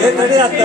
ఏ తడి అత్త